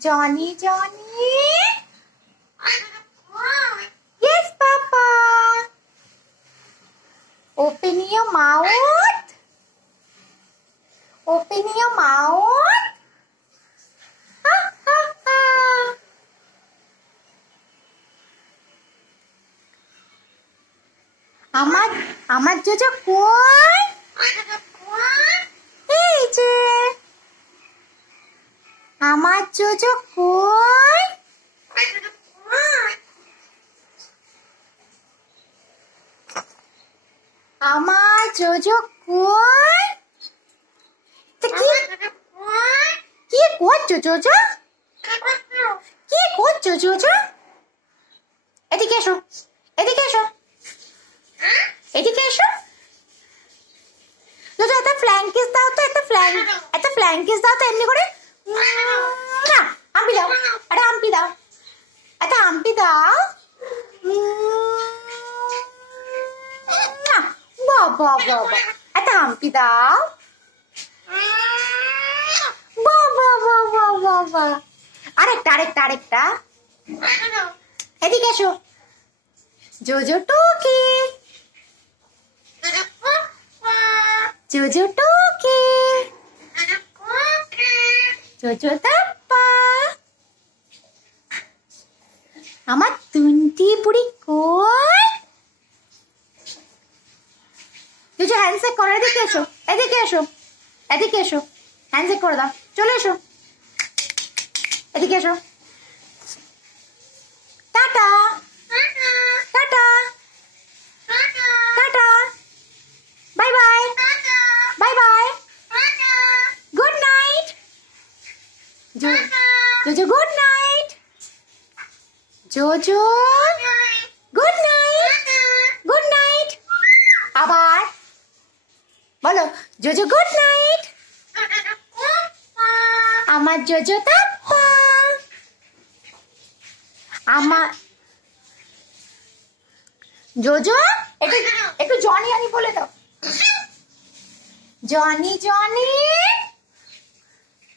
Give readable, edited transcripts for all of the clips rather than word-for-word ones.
Johnny, Johnny. Yes, Papa. Open your mouth. Open your mouth. Ha, ha, ha. আমার JoJo কই? এই যে আমার জোজো কই? আমার জোজো কই? কি করছো জোজো? কি করছো জোজো? এদিকে এসো, এদিকে এসো, এদিকে এসো। জোজো একটা ফ্ল্যাঙ্কিস দাও তো, একটা ফ্ল্যাঙ্কিস দাও তো এমনি করে। না, আম্পি দাও, একটা আম্পি দাও, একটা আম্পি দাও। বাবা বাবা, একটা আম্পি দাও। বাবা বাবা বাবা, আরেকটা আরেকটা আরেকটা। এদিকে এসো জোজো টুকি, জোজো টুকি, জোজো দাপ্পা। আমার তুন্টি বুড়ি কই? জোজো হ্যান্ডশেক করো, এদিকে এসো, এদিকে এসো, এদিকে এসো, হ্যান্ডশেক করে দাও, চলে এসো, এদিকে এসো। Tata tata tata, bye bye, bye bye, good night Jojo, good night Jojo, good night, good night. আবার বলো জোজো গুড নাইট। আমার জোজো দাপ্পা। আমার জোজো একটু জনি আনি বলে দাও। Johnny Johnny,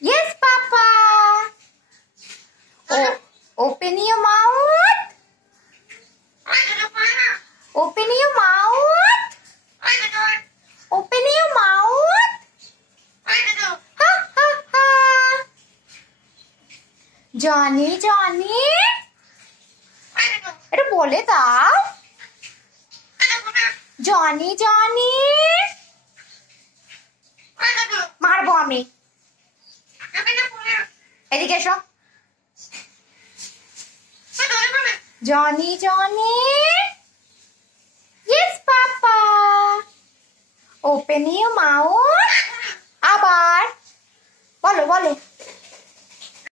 yes papa. Open your mouth, open your mouth, open your mouth. হা হা হা। জনি জনি, একটু বলে দাও। জনি জনি, মারবো আমি। এদিকে এসো। Johnny Johnny, yes papa. Open your mouth. আবার বলো বলো।